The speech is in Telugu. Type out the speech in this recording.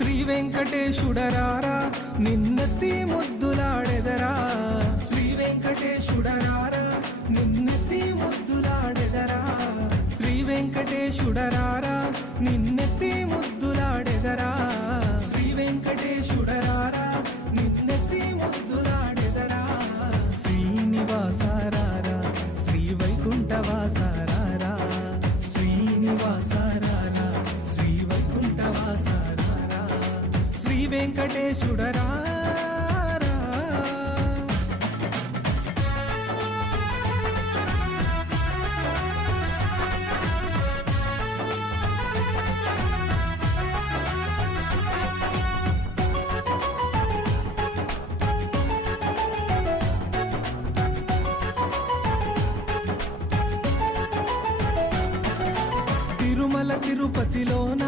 శ్రీ వెంకటేశుడరారా నిన్నెత్తి ముద్దులాడెదరా, శ్రీ వెంకటేశుడరారా నిన్నెత్తి ముద్దులాడెదరా, శ్రీ వెంకటేశుడరారా నిన్నెత్తి ముద్దులాడెదరా, శ్రీ వెంకటేశుడరారా నిన్నెత్తి ముద్దులాడెదరా. శ్రీనివాసారారా శ్రీ వైకుంఠవాసారారా, శ్రీనివాసారారా శ్రీ వైకుంఠవాసారారా, శ్రీ వెంకటేశుడరారా. తిరుమల తిరుపతిలోన